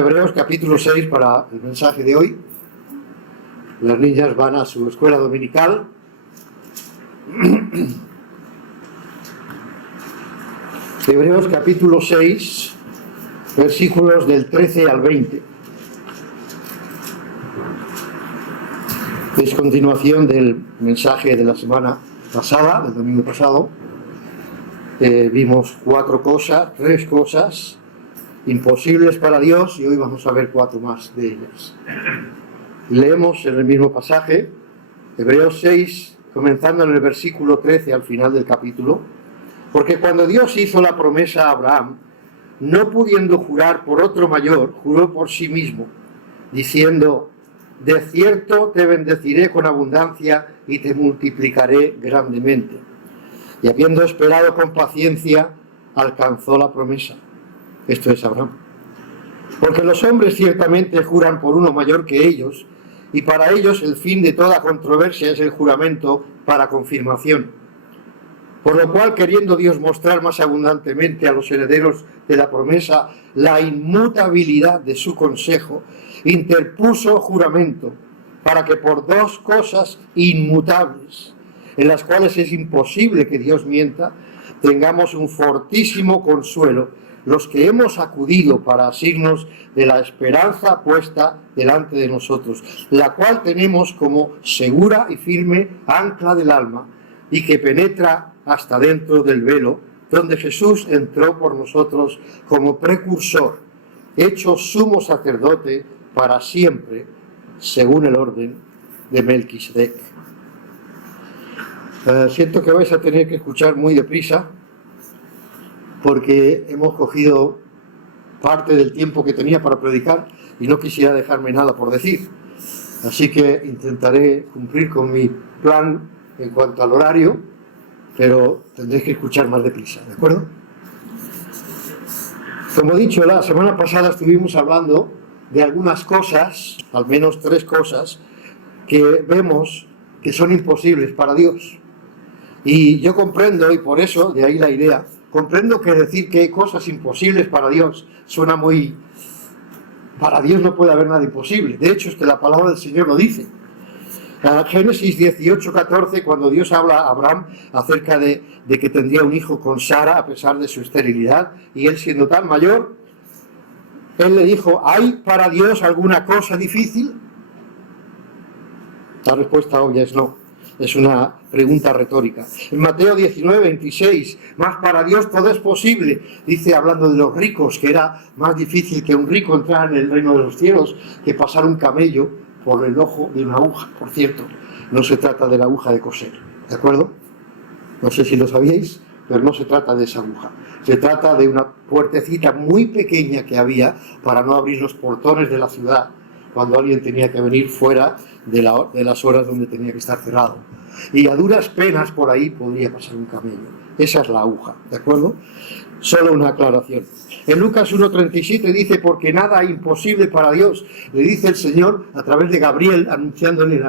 Hebreos capítulo 6 para el mensaje de hoy. Las niñas van a su escuela dominical. Hebreos capítulo 6, versículos del 13 al 20. Es continuación del mensaje de la semana pasada, del domingo pasado. Vimos tres cosas imposibles para Dios, y hoy vamos a ver 4 más de ellas. Leemos en el mismo pasaje, Hebreos 6, comenzando en el versículo 13 al final del capítulo. Porque cuando Dios hizo la promesa a Abraham, no pudiendo jurar por otro mayor, juró por sí mismo, diciendo: de cierto te bendeciré con abundancia y te multiplicaré grandemente. Y habiendo esperado con paciencia, alcanzó la promesa. Esto es Abraham. Porque los hombres ciertamente juran por uno mayor que ellos, y para ellos el fin de toda controversia es el juramento para confirmación. Por lo cual, queriendo Dios mostrar más abundantemente a los herederos de la promesa la inmutabilidad de su consejo, interpuso juramento, para que por 2 cosas inmutables, en las cuales es imposible que Dios mienta, tengamos un fortísimo consuelo, los que hemos acudido para asirnos de la esperanza puesta delante de nosotros, la cual tenemos como segura y firme ancla del alma, y que penetra hasta dentro del velo, donde Jesús entró por nosotros como precursor, hecho sumo sacerdote para siempre, según el orden de Melquisedec. Siento que vais a tener que escuchar muy deprisa, porque hemos cogido parte del tiempo que tenía para predicar y no quisiera dejarme nada por decir. Así que intentaré cumplir con mi plan en cuanto al horario, pero tendréis que escuchar más deprisa, ¿de acuerdo? Como he dicho, la semana pasada estuvimos hablando de algunas cosas, al menos 3 cosas, que vemos que son imposibles para Dios. Y yo comprendo, y por eso, de ahí la idea, comprendo que decir que hay cosas imposibles para Dios suena muy... Para Dios no puede haber nada imposible. De hecho, es que la palabra del Señor lo dice. En Génesis 18:14, cuando Dios habla a Abraham acerca de que tendría un hijo con Sara a pesar de su esterilidad, y él siendo tan mayor, él le dijo: ¿hay para Dios alguna cosa difícil? La respuesta obvia es no. Es una pregunta retórica. En Mateo 19:26, más para Dios todo es posible, dice, hablando de los ricos, que era más difícil que un rico entrar en el reino de los cielos que pasar un camello por el ojo de una aguja. Por cierto, no se trata de la aguja de coser, ¿de acuerdo? No sé si lo sabíais, pero no se trata de esa aguja. Se trata de una puertecita muy pequeña que había para no abrir los portones de la ciudad cuando alguien tenía que venir fuera de las horas donde tenía que estar cerrado. Y a duras penas por ahí podría pasar un camello. Esa es la aguja, ¿de acuerdo? Solo una aclaración. En Lucas 1:37 dice: porque nada imposible para Dios. Le dice el Señor a través de Gabriel, anunciándole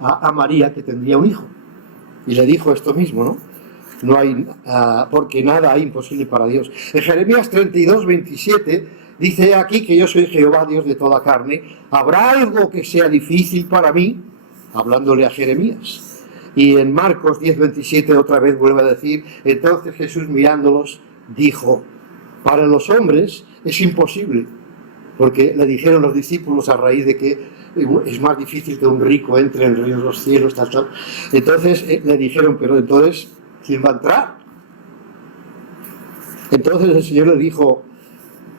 a María que tendría un hijo. Y le dijo esto mismo, ¿no? No hay, porque nada hay imposible para Dios. En Jeremías 32:27 dice: aquí que yo soy Jehová, Dios de toda carne. ¿Habrá algo que sea difícil para mí? Hablándole a Jeremías. Y en Marcos 10:27 otra vez vuelve a decir: entonces Jesús, mirándolos, dijo: para los hombres es imposible, porque le dijeron los discípulos a raíz de que es más difícil que un rico entre en el reino de los cielos, tal. Entonces le dijeron: pero entonces, ¿quién va a entrar? Entonces el Señor le dijo: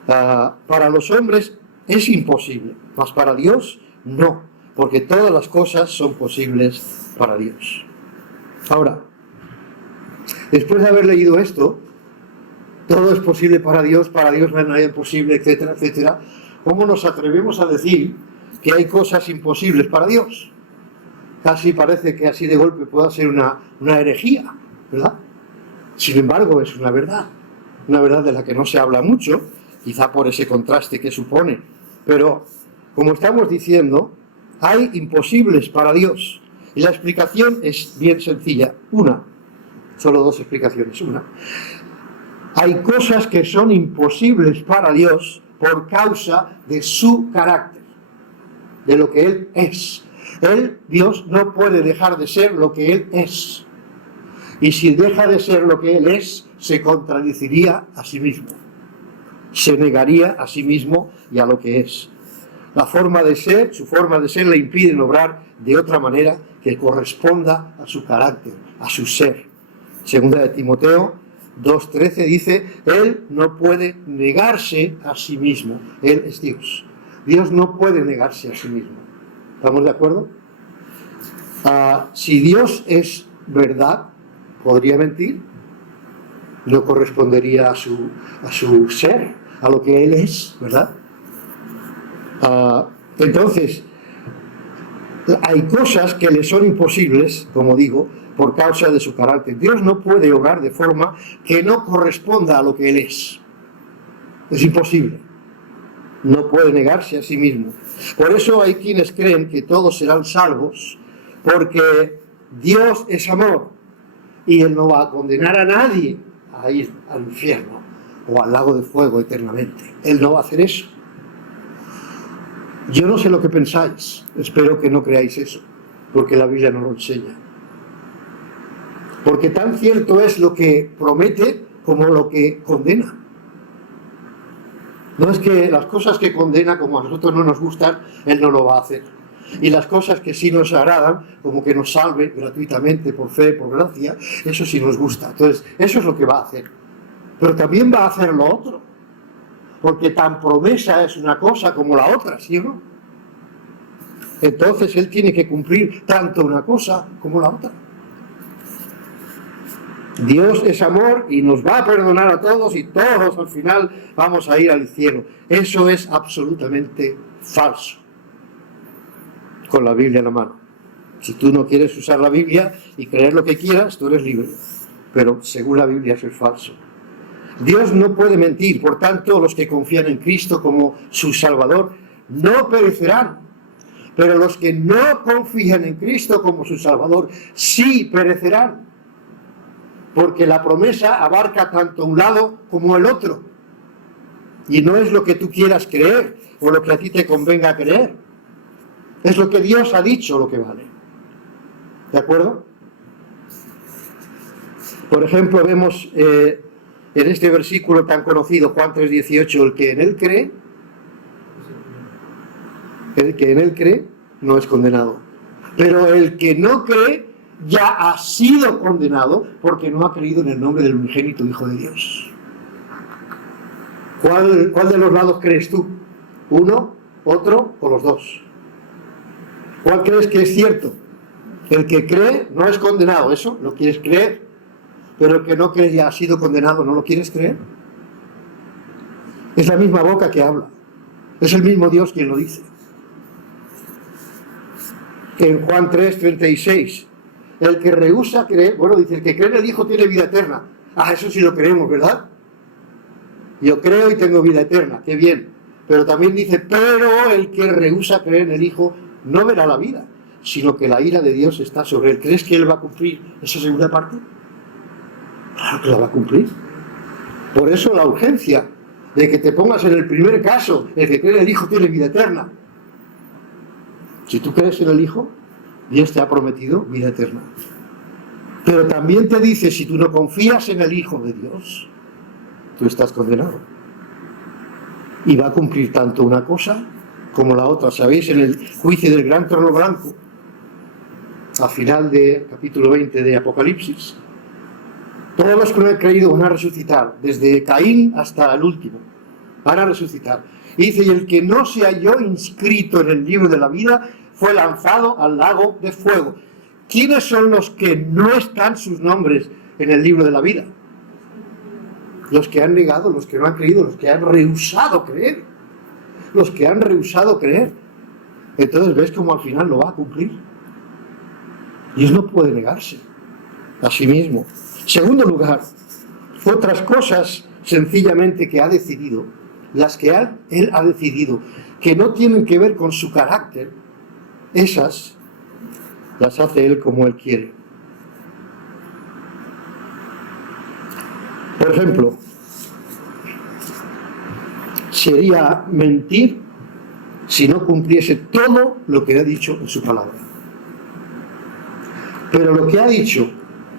para los hombres es imposible, mas para Dios no, porque todas las cosas son posibles para Dios. Ahora, después de haber leído esto, todo es posible para Dios no hay nada imposible, etcétera, etcétera, ¿cómo nos atrevemos a decir que hay cosas imposibles para Dios? Casi parece que así de golpe pueda ser una herejía, ¿verdad? Sin embargo, es una verdad de la que no se habla mucho, quizá por ese contraste que supone, pero como estamos diciendo, hay imposibles para Dios, y la explicación es bien sencilla. Solo 2 explicaciones. Hay cosas que son imposibles para Dios por causa de su carácter, de lo que Él es. Dios, no puede dejar de ser lo que Él es. Y si deja de ser lo que Él es, se contradeciría a sí mismo. Se negaría a sí mismo y a lo que es. La forma de ser, su forma de ser le impide obrar de otra manera que corresponda a su carácter, a su ser. Segunda de Timoteo 2:13 dice, Él no puede negarse a sí mismo. Él es Dios. Dios no puede negarse a sí mismo. ¿Estamos de acuerdo? Si Dios es verdad, ¿podría mentir? No correspondería a su ser, a lo que Él es, ¿verdad? Entonces, hay cosas que le son imposibles, como digo, por causa de su carácter. Dios no puede obrar de forma que no corresponda a lo que Él es. Es imposible. No puede negarse a sí mismo. Por eso hay quienes creen que todos serán salvos, porque Dios es amor y Él no va a condenar a nadie a ir al infierno o al lago de fuego eternamente. Él no va a hacer eso. Yo no sé lo que pensáis, espero que no creáis eso, porque la Biblia no lo enseña. Porque tan cierto es lo que promete como lo que condena. No es que las cosas que condena, como a nosotros no nos gustan, Él no lo va a hacer. Y las cosas que sí nos agradan, como que nos salve gratuitamente por fe, por gracia, eso sí nos gusta. Entonces, eso es lo que va a hacer. Pero también va a hacer lo otro. Porque tan promesa es una cosa como la otra, ¿sí o no? Entonces Él tiene que cumplir tanto una cosa como la otra. Dios es amor y nos va a perdonar a todos y todos al final vamos a ir al cielo. Eso es absolutamente falso. Con la Biblia en la mano. Si tú no quieres usar la Biblia y creer lo que quieras, tú eres libre. Pero según la Biblia eso es falso. Dios no puede mentir, por tanto los que confían en Cristo como su Salvador no perecerán. Pero los que no confían en Cristo como su Salvador sí perecerán. Porque la promesa abarca tanto un lado como el otro. Y no es lo que tú quieras creer o lo que a ti te convenga creer. Es lo que Dios ha dicho lo que vale. ¿De acuerdo? Por ejemplo, vemos en este versículo tan conocido, Juan 3:18, el que en él cree no es condenado. Pero el que no cree ya ha sido condenado porque no ha creído en el nombre del unigénito Hijo de Dios. ¿Cuál de los lados crees tú? ¿Uno, otro o los dos? ¿Cuál crees que es cierto? El que cree no es condenado, ¿eso lo quieres creer? Pero el que no cree ya ha sido condenado, ¿no lo quieres creer? Es la misma boca que habla. Es el mismo Dios quien lo dice. En Juan 3:36, el que rehúsa creer, dice, el que cree en el Hijo tiene vida eterna. Eso sí lo creemos, ¿verdad? Yo creo y tengo vida eterna, qué bien. Pero también dice, pero el que rehúsa creer en el Hijo no verá la vida, sino que la ira de Dios está sobre él. ¿Crees que Él va a cumplir esa segunda parte? Claro que la va a cumplir. Por eso la urgencia de que te pongas en el primer caso, el que cree en el Hijo tiene vida eterna. Si tú crees en el Hijo, Dios te ha prometido vida eterna. Pero también te dice, si tú no confías en el Hijo de Dios, tú estás condenado. Y va a cumplir tanto una cosa como la otra. ¿Sabéis? En el juicio del gran trono blanco, al final del capítulo 20 de Apocalipsis, todos los que no han creído van a resucitar, desde Caín hasta el último, van a resucitar. Y dice, y el que no se halló inscrito en el libro de la vida fue lanzado al lago de fuego. ¿Quiénes son los que no están sus nombres en el libro de la vida? Los que han negado, los que no han creído, los que han rehusado creer. Los que han rehusado creer. Entonces ves cómo al final lo va a cumplir. Dios no puede negarse a sí mismo. Segundo lugar, otras cosas sencillamente que ha decidido, las que Él ha decidido, que no tienen que ver con su carácter, esas las hace Él como Él quiere. Por ejemplo, sería mentir si no cumpliese todo lo que ha dicho en su palabra. Pero lo que ha dicho,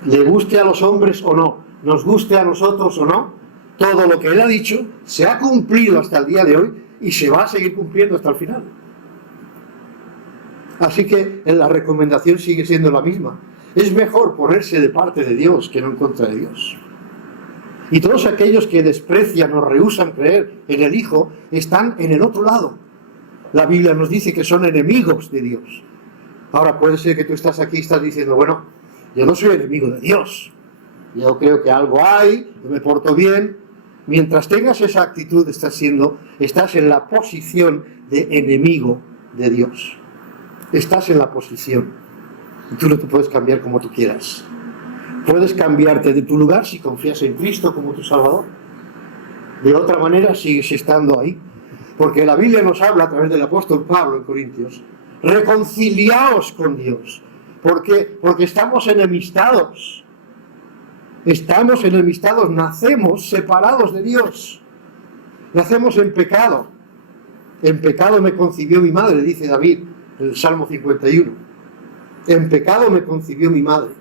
le guste a los hombres o no, nos guste a nosotros o no, todo lo que él ha dicho se ha cumplido hasta el día de hoy y se va a seguir cumpliendo hasta el final. Así que la recomendación sigue siendo la misma. Es mejor ponerse de parte de Dios que no en contra de Dios. Y todos aquellos que desprecian o rehúsan creer en el Hijo están en el otro lado. La Biblia nos dice que son enemigos de Dios. Ahora puede ser que tú estás aquí y estás diciendo, bueno, yo no soy enemigo de Dios. Yo creo que algo hay, yo me porto bien. Mientras tengas esa actitud, estás en la posición de enemigo de Dios. Estás en la posición. Y tú no te puedes cambiar como tú quieras. Puedes cambiarte de tu lugar si confías en Cristo como tu Salvador. De otra manera sigues estando ahí. Porque la Biblia nos habla a través del apóstol Pablo en Corintios. Reconciliaos con Dios. ¿Por qué? Porque estamos enemistados. Estamos enemistados, nacemos separados de Dios. Nacemos en pecado. En pecado me concibió mi madre, dice David en el Salmo 51. En pecado me concibió mi madre.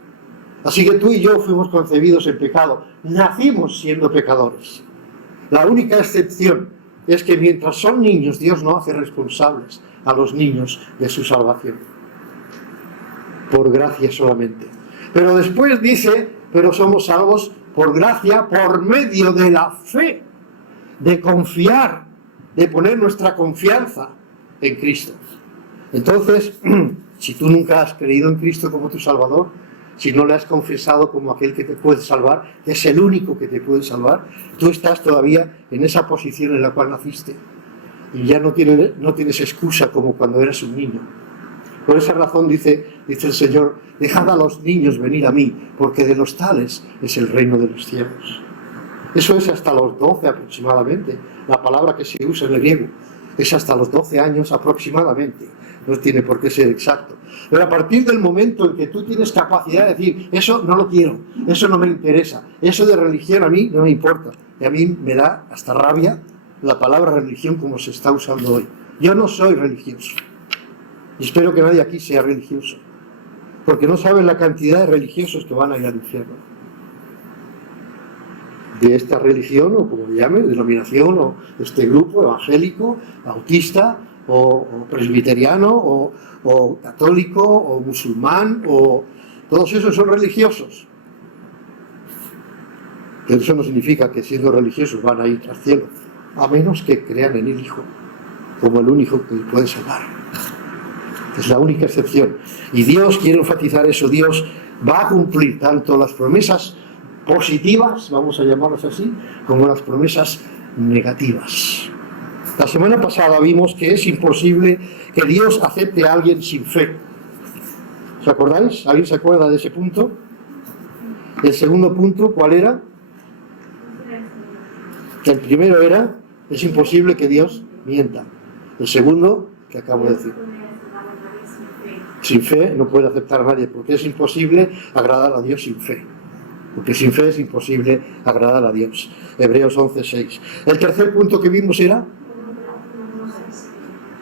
Así que tú y yo fuimos concebidos en pecado. Nacimos siendo pecadores. La única excepción es que mientras son niños, Dios no hace responsables a los niños de su salvación. Por gracia solamente. Pero después dice, pero somos salvos por gracia, por medio de la fe, de confiar, de poner nuestra confianza en Cristo. Entonces, si tú nunca has creído en Cristo como tu Salvador, si no le has confesado como aquel que te puede salvar, que es el único que te puede salvar, tú estás todavía en esa posición en la cual naciste. Y ya no tienes excusa como cuando eras un niño. Por esa razón dice el Señor, dejad a los niños venir a mí, porque de los tales es el reino de los cielos. Eso es hasta los 12 aproximadamente. La palabra que se usa en el griego es hasta los 12 años aproximadamente. No tiene por qué ser exacto. Pero a partir del momento en que tú tienes capacidad de decir, eso no lo quiero, eso no me interesa, eso de religión a mí no me importa. Y a mí me da hasta rabia la palabra religión como se está usando hoy. Yo no soy religioso. Y espero que nadie aquí sea religioso. Porque no saben la cantidad de religiosos que van a ir al infierno. De esta religión, o como le llamen, denominación, o este grupo evangélico, bautista, o presbiteriano, o católico, o musulmán, o todos esos son religiosos. Pero eso no significa que siendo religiosos van a ir al cielo, a menos que crean en el Hijo como el único que les puede salvar. Es la única excepción. Y Dios, quiere enfatizar eso, Dios va a cumplir tanto las promesas positivas, vamos a llamarlas así, como las promesas negativas. La semana pasada vimos que es imposible que Dios acepte a alguien sin fe. ¿Os acordáis? ¿Alguien se acuerda de ese punto? El segundo punto, ¿cuál era? Que el primero era, es imposible que Dios mienta. El segundo, que acabo de decir. Sin fe no puede aceptar a nadie, porque es imposible agradar a Dios sin fe. Porque sin fe es imposible agradar a Dios. Hebreos 11:6. El tercer punto que vimos era...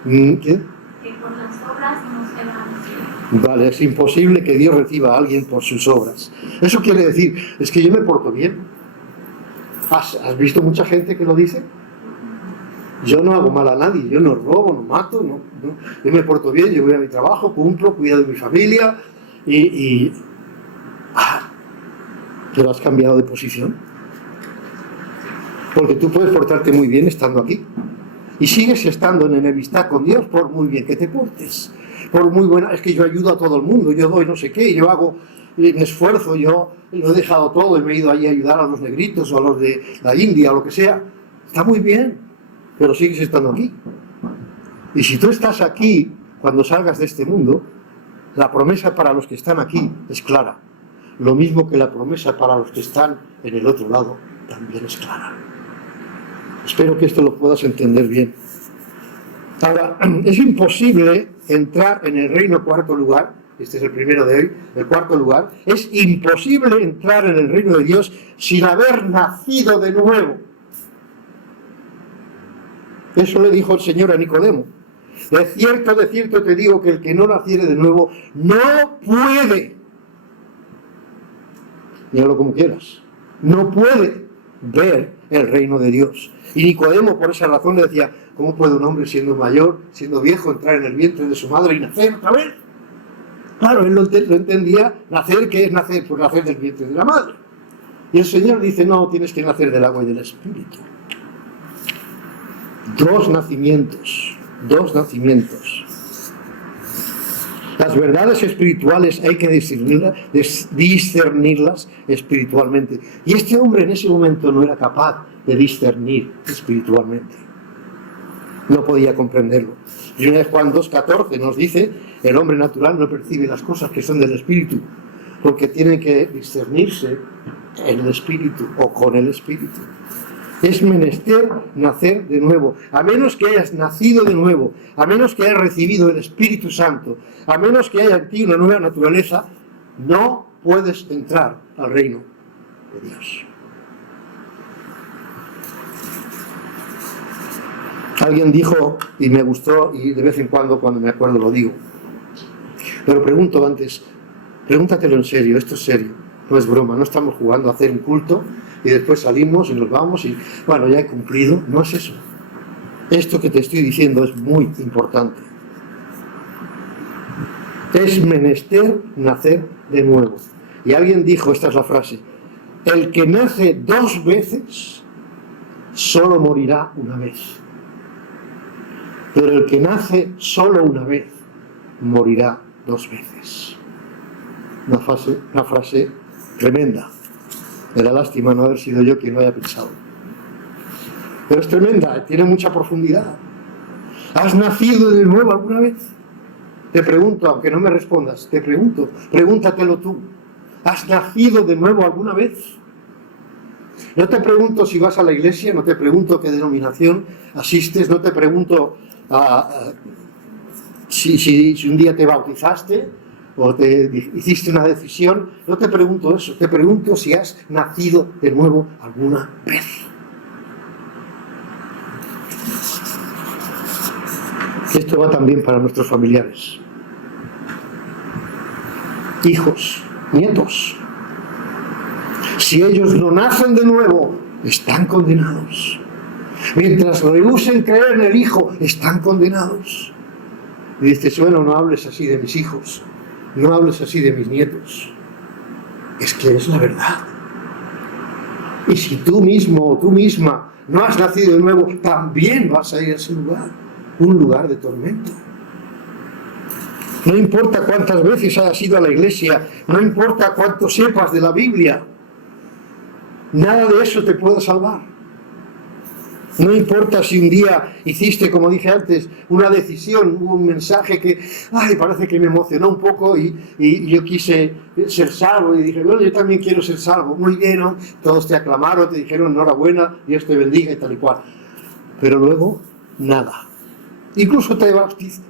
¿Qué? Que por las obras no se van. Vale, es imposible que Dios reciba a alguien por sus obras. Eso quiere decir, es que yo me porto bien. ¿Has visto mucha gente que lo dice? Yo no hago mal a nadie, yo no robo, no mato, no. Yo me porto bien, yo voy a mi trabajo, cumplo, cuido de mi familia pero has cambiado de posición. Porque tú puedes portarte muy bien estando aquí. Y sigues estando en enemistad con Dios por muy bien que te portes. Por muy buena, es que yo ayudo a todo el mundo, yo doy no sé qué, yo hago, me esfuerzo, yo lo he dejado todo y me he ido allí a ayudar a los negritos o a los de la India o lo que sea. Está muy bien, pero sigues estando aquí. Y si tú estás aquí, cuando salgas de este mundo, la promesa para los que están aquí es clara. Lo mismo que la promesa para los que están en el otro lado también es clara. Espero que esto lo puedas entender bien. Ahora, es imposible entrar en el reino cuarto lugar, este es el primero de hoy, el cuarto lugar, es imposible entrar en el reino de Dios sin haber nacido de nuevo. Eso le dijo el Señor a Nicodemo. De cierto te digo que el que no naciere de nuevo no puede, míralo como quieras, no puede ver el reino de Dios. Y Nicodemo por esa razón le decía, ¿cómo puede un hombre siendo mayor, siendo viejo, entrar en el vientre de su madre y nacer otra vez? Claro, él lo entendía, nacer, ¿qué es nacer? Pues nacer del vientre de la madre. Y el Señor dice, no, tienes que nacer del agua y del Espíritu. Dos nacimientos. Las verdades espirituales hay que discernirlas espiritualmente. Y este hombre en ese momento no era capaz de discernir espiritualmente. No podía comprenderlo. Y una vez Juan 2:14 nos dice, el hombre natural no percibe las cosas que son del Espíritu, porque tienen que discernirse en el Espíritu o con el Espíritu. Es menester nacer de nuevo. A menos que hayas nacido de nuevo, a menos que hayas recibido el Espíritu Santo, a menos que haya en ti una nueva naturaleza, no puedes entrar al reino de Dios. Alguien dijo, y me gustó, y de vez en cuando me acuerdo lo digo, pero pregunto antes, pregúntatelo en serio, esto es serio, no es broma, no estamos jugando a hacer un culto y después salimos y nos vamos y bueno, ya he cumplido, no es eso. Esto que te estoy diciendo es muy importante. Es menester nacer de nuevo. Y alguien dijo, esta es la frase, el que nace 2 veces solo morirá una vez. Pero el que nace solo una vez morirá 2 veces. Una frase tremenda. Me da lástima no haber sido yo quien lo haya pensado. Pero es tremenda, tiene mucha profundidad. ¿Has nacido de nuevo alguna vez? Te pregunto, aunque no me respondas, te pregunto, pregúntatelo tú. ¿Has nacido de nuevo alguna vez? No te pregunto si vas a la iglesia, no te pregunto qué denominación asistes, no te pregunto si un día te bautizaste o te hiciste una decisión, no te pregunto eso, te pregunto si has nacido de nuevo alguna vez. Esto va también para nuestros familiares, hijos, nietos. Si ellos no nacen de nuevo, están condenados. Mientras rehúsen creer en el Hijo, están condenados. Y dices, bueno, no hables así de mis hijos, no hables así de mis nietos. Es que es la verdad. Y si tú mismo o tú misma no has nacido de nuevo, también vas a ir a ese lugar, un lugar de tormento. No importa cuántas veces hayas ido a la iglesia, no importa cuánto sepas de la Biblia, nada de eso te puede salvar. No importa si un día hiciste, como dije antes, una decisión, un mensaje que, parece que me emocionó un poco y yo quise ser salvo y dije, bueno, yo también quiero ser salvo. Muy bien, ¿no? Todos te aclamaron, te dijeron enhorabuena, Dios te bendiga y tal y cual. Pero luego, nada. Incluso te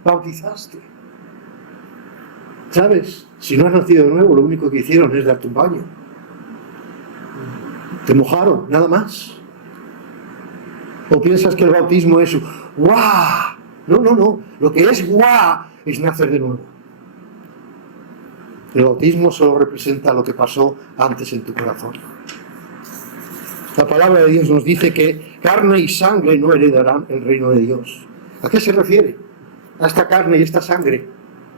bautizaste. ¿Sabes? Si no has nacido de nuevo, lo único que hicieron es darte un baño. Te mojaron, nada más. ¿O piensas que el bautismo es ¡guau! No. Lo que es ¡guau! Es nacer de nuevo. El bautismo solo representa lo que pasó antes en tu corazón. La palabra de Dios nos dice que carne y sangre no heredarán el reino de Dios. ¿A qué se refiere? A esta carne y esta sangre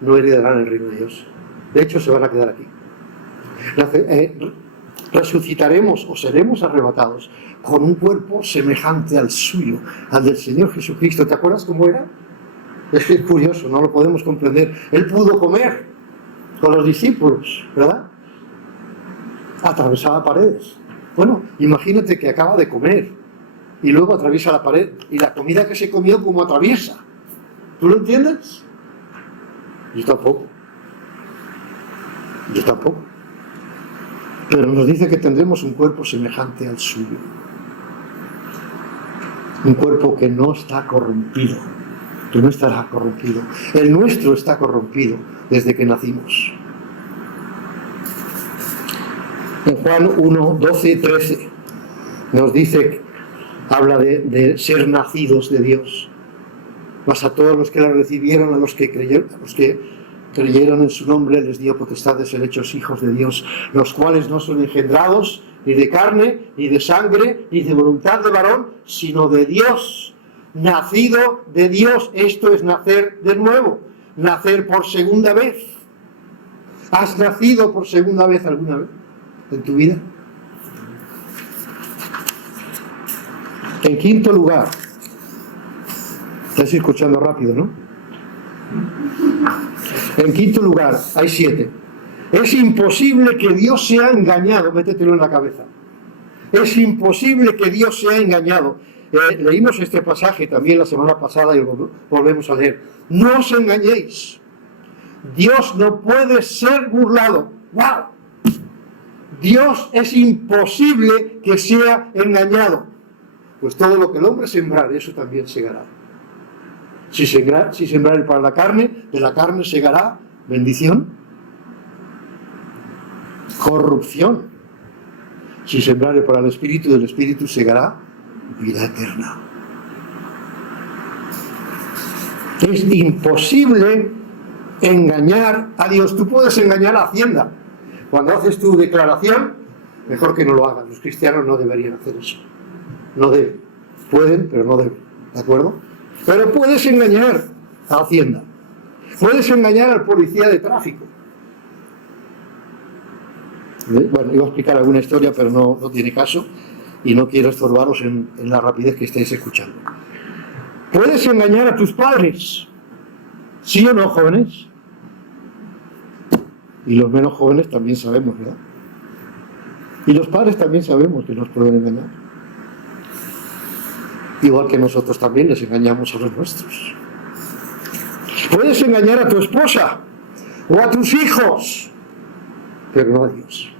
no heredarán el reino de Dios. De hecho, se van a quedar aquí. Resucitaremos o seremos arrebatados con un cuerpo semejante al suyo, al del Señor Jesucristo. ¿Te acuerdas cómo era? Es curioso, no lo podemos comprender. Él pudo comer con los discípulos, ¿verdad? Atravesaba paredes. Bueno, imagínate que acaba de comer y luego atraviesa la pared y la comida que se comió como atraviesa. ¿Tú lo entiendes? Yo tampoco. Pero nos dice que tendremos un cuerpo semejante al suyo. Un cuerpo que no está corrompido, que no estará corrompido. El nuestro está corrompido desde que nacimos. En Juan 1, 12 y 13 nos dice, habla de ser nacidos de Dios. Mas a todos los que la recibieron, a los que creyeron en su nombre, les dio potestad de ser hechos hijos de Dios, los cuales no son engendrados ni de carne, ni de sangre, ni de voluntad de varón, sino de Dios, nacido de Dios. Esto es nacer de nuevo, nacer por segunda vez. ¿Has nacido por segunda vez alguna vez en tu vida? En quinto lugar, estás escuchando rápido, ¿no? En quinto lugar, hay 7. Es imposible que Dios sea engañado, métetelo en la cabeza. Es imposible que Dios sea engañado. Leímos este pasaje también la semana pasada y lo volvemos a leer. No os engañéis. Dios no puede ser burlado. ¡Wow! Dios es imposible que sea engañado. Pues todo lo que el hombre sembrare, eso también segará. Si sembrare para la carne, de la carne segará bendición, corrupción. Si sembrare para el Espíritu, del Espíritu segará vida eterna. Es imposible engañar a Dios. Tú puedes engañar a Hacienda. Cuando haces tu declaración, mejor que no lo hagas. Los cristianos no deberían hacer eso. No deben. Pueden, pero no deben. ¿De acuerdo? Pero puedes engañar a Hacienda. Puedes engañar al policía de tráfico. Bueno, iba a explicar alguna historia, pero no tiene caso y no quiero estorbaros en la rapidez que estáis escuchando. Puedes engañar a tus padres. ¿Sí o no, jóvenes? Y los menos jóvenes también sabemos, ¿verdad? Y los padres también sabemos que nos pueden engañar. Igual que nosotros también les engañamos a los nuestros. Puedes engañar a tu esposa o a tus hijos, pero no a Dios.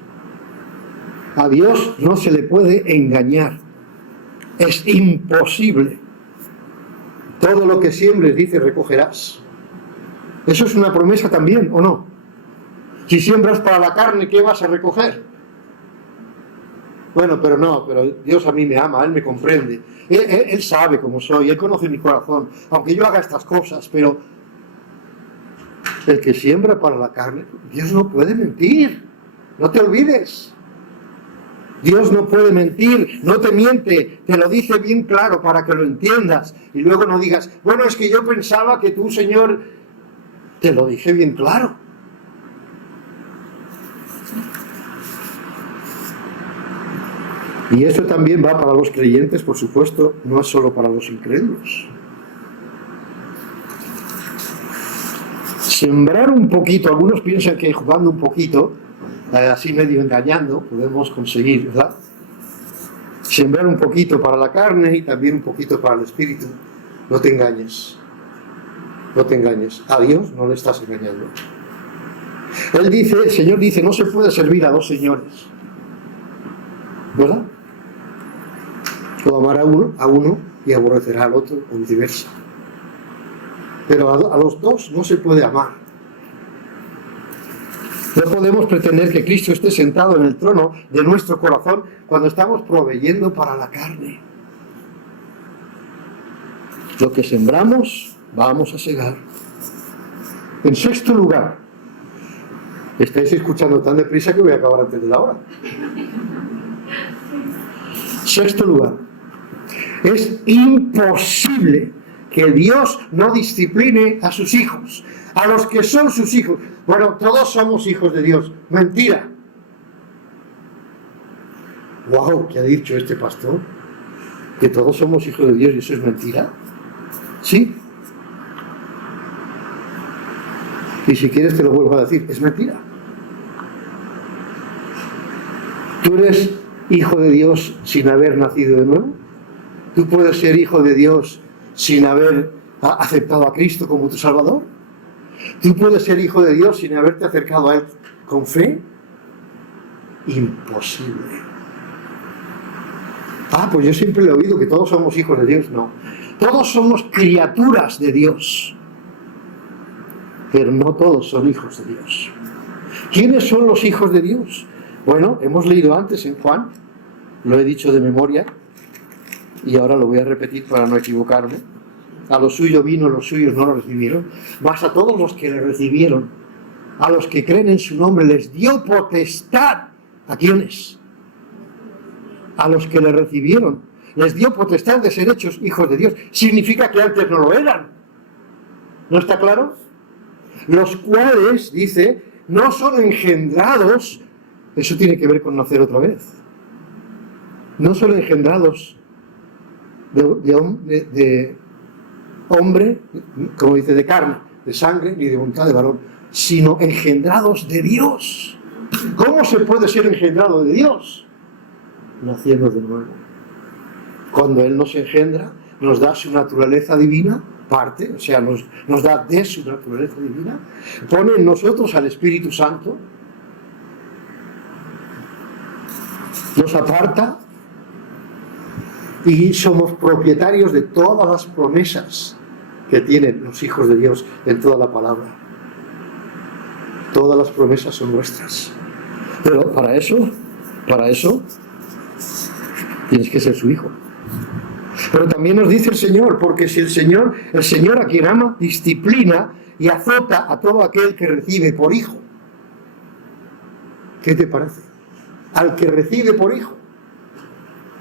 A Dios no se le puede engañar. Es imposible. Todo lo que siembres, dice, recogerás. Eso es una promesa también, ¿o no? Si siembras para la carne, ¿qué vas a recoger? Bueno, pero Dios a mí me ama, Él me comprende. Él sabe cómo soy, Él conoce mi corazón, aunque yo haga estas cosas, pero el que siembra para la carne, Dios no puede mentir. No te olvides. Dios no puede mentir, no te miente, te lo dice bien claro para que lo entiendas. Y luego no digas, bueno, es que yo pensaba que tú, Señor, te lo dije bien claro. Y eso también va para los creyentes, por supuesto, no es solo para los incrédulos. Sembrar un poquito, algunos piensan que jugando un poquito, así medio engañando, podemos conseguir, ¿verdad? Sembrar un poquito para la carne y también un poquito para el espíritu. No te engañes. No te engañes. A Dios no le estás engañando. El Señor dice, no se puede servir a dos señores. ¿Verdad? O amará a uno y aborrecerá al otro, o viceversa. Pero a los dos no se puede amar. No podemos pretender que Cristo esté sentado en el trono de nuestro corazón cuando estamos proveyendo para la carne. Lo que sembramos, vamos a segar. En sexto lugar, estáis escuchando tan deprisa que voy a acabar antes de la hora. Sexto lugar, es imposible que Dios no discipline a sus hijos, a los que son sus hijos. Bueno, todos somos hijos de Dios. Mentira. Wow, ¿qué ha dicho este pastor? Que todos somos hijos de Dios y eso es mentira. Sí. Y si quieres te lo vuelvo a decir, es mentira. ¿Tú eres hijo de Dios sin haber nacido de nuevo? ¿Tú puedes ser hijo de Dios sin haber aceptado a Cristo como tu Salvador? ¿Tú puedes ser hijo de Dios sin haberte acercado a Él con fe? Imposible. Pues yo siempre le he oído que todos somos hijos de Dios. No. Todos somos criaturas de Dios. Pero no todos son hijos de Dios. ¿Quiénes son los hijos de Dios? Bueno, hemos leído antes en Juan, lo he dicho de memoria, y ahora lo voy a repetir para no equivocarme. A lo suyo vino, los suyos no lo recibieron. Mas a todos los que le recibieron, a los que creen en su nombre, les dio potestad. ¿A quiénes? A los que le recibieron. Les dio potestad de ser hechos hijos de Dios. Significa que antes no lo eran. ¿No está claro? Los cuales, dice, no son engendrados. Eso tiene que ver con nacer otra vez. No son engendrados de hombre, como dice, de carne, de sangre, ni de voluntad de varón, sino engendrados de Dios. ¿Cómo se puede ser engendrado de Dios? Naciendo de nuevo. Cuando Él nos engendra, nos da su naturaleza divina, parte, o sea, nos da de su naturaleza divina, pone en nosotros al Espíritu Santo, nos aparta y somos propietarios de todas las promesas que tienen los hijos de Dios en toda la palabra. Todas las promesas son nuestras. Pero para eso tienes que ser su hijo. Pero también nos dice el Señor, porque si el Señor a quien ama, disciplina y azota a todo aquel que recibe por hijo. ¿Qué te parece? Al que recibe por hijo.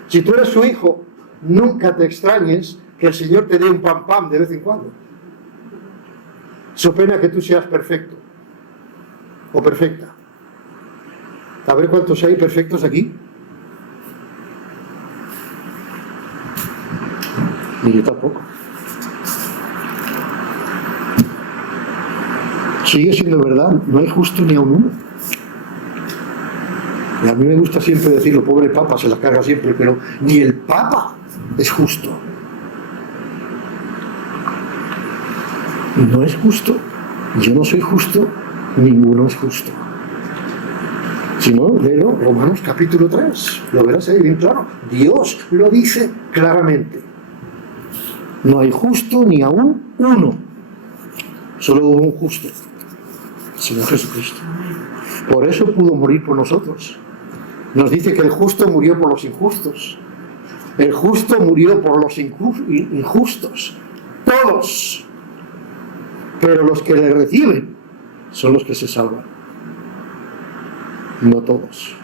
Si tú eres su hijo, nunca te extrañes que el Señor te dé un pam pam de vez en cuando. So pena que tú seas perfecto o perfecta. A ver cuántos hay perfectos aquí. Ni yo tampoco. Sigue siendo verdad, no hay justo ni a un uno. Y a mí me gusta siempre decirlo, pobre Papa, se la carga siempre, pero ni el Papa es justo. No es justo. Yo no soy justo, ninguno es justo. Si no, léelo, Romanos capítulo 3, lo verás ahí bien claro. Dios lo dice claramente. No hay justo ni aún uno. Solo hubo un justo, el Señor Jesucristo. Por eso pudo morir por nosotros. Nos dice que el justo murió por los injustos. El justo murió por los injustos. Todos. Pero los que le reciben son los que se salvan. No todos.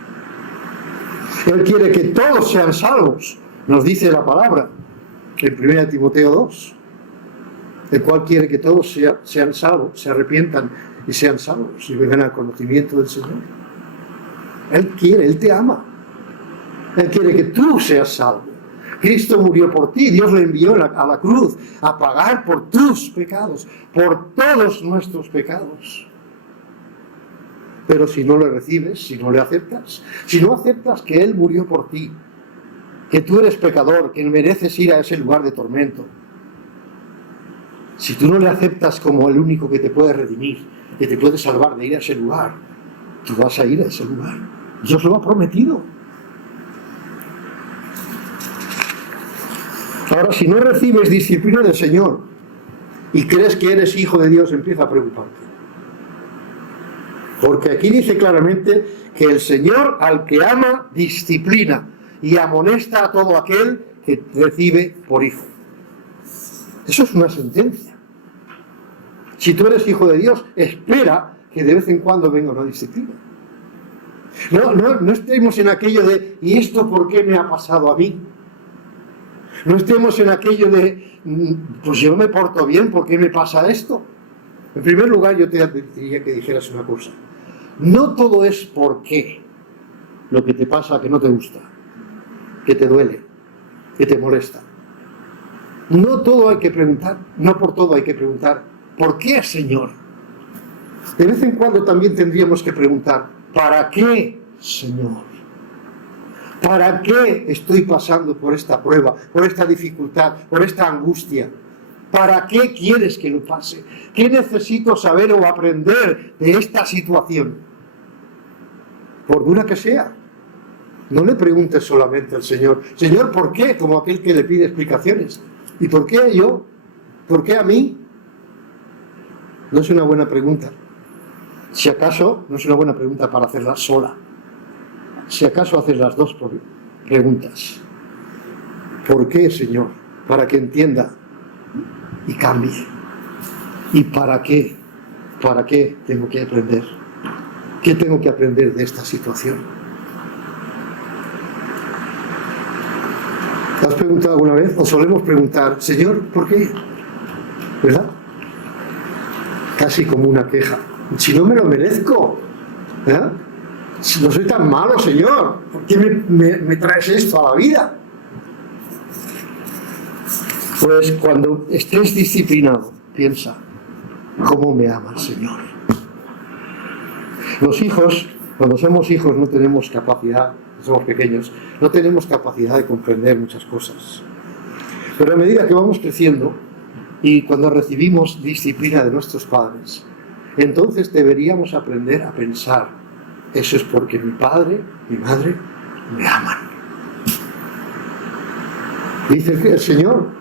Él quiere que todos sean salvos. Nos dice la palabra en 1 Timoteo 2. El cual quiere que todos sean salvos, se arrepientan y sean salvos y vengan al conocimiento del Señor. Él quiere, Él te ama. Él quiere que tú seas salvo. Cristo murió por ti, Dios le envió a la cruz a pagar por tus pecados, por todos nuestros pecados. Pero si no le recibes, si no le aceptas, si no aceptas que Él murió por ti, que tú eres pecador, que mereces ir a ese lugar de tormento, si tú no le aceptas como el único que te puede redimir, que te puede salvar de ir a ese lugar, tú vas a ir a ese lugar. Dios lo ha prometido. Ahora, si no recibes disciplina del Señor y crees que eres hijo de Dios, empieza a preocuparte. Porque aquí dice claramente que el Señor al que ama disciplina y amonesta a todo aquel que recibe por hijo. Eso es una sentencia. Si tú eres hijo de Dios, espera que de vez en cuando venga una disciplina. No estemos en aquello de ¿y esto por qué me ha pasado a mí? No estemos en aquello de pues yo me porto bien, ¿por qué me pasa esto? En primer lugar, yo te diría que dijeras una cosa. No todo es por qué lo que te pasa que no te gusta, que te duele, que te molesta. No todo hay que preguntar, no por todo hay que preguntar, ¿por qué, Señor? De vez en cuando también tendríamos que preguntar, ¿para qué, Señor? ¿Para qué estoy pasando por esta prueba, por esta dificultad, por esta angustia? ¿Para qué quieres que lo pase? ¿Qué necesito saber o aprender de esta situación? Por dura que sea. No le preguntes solamente al Señor, Señor, ¿por qué? Como aquel que le pide explicaciones. ¿Y por qué yo? ¿Por qué a mí? No es una buena pregunta. Si acaso, no es una buena pregunta para hacerla sola. Si acaso haces las dos preguntas. ¿Por qué, Señor? Para que entienda y cambie. ¿Y para qué? ¿Para qué tengo que aprender? ¿Qué tengo que aprender de esta situación? ¿Te has preguntado alguna vez? O solemos preguntar, Señor, ¿por qué? ¿Verdad? Casi como una queja. Si no me lo merezco, ¿verdad? Si no soy tan malo, Señor, ¿por qué me traes esto a la vida? Pues cuando estés disciplinado, piensa, ¿cómo me ama el Señor? Los hijos, cuando somos hijos, no tenemos capacidad, somos pequeños, no tenemos capacidad de comprender muchas cosas. Pero a medida que vamos creciendo y cuando recibimos disciplina de nuestros padres, entonces deberíamos aprender a pensar, eso es porque mi padre, mi madre, me aman. Dice el Señor,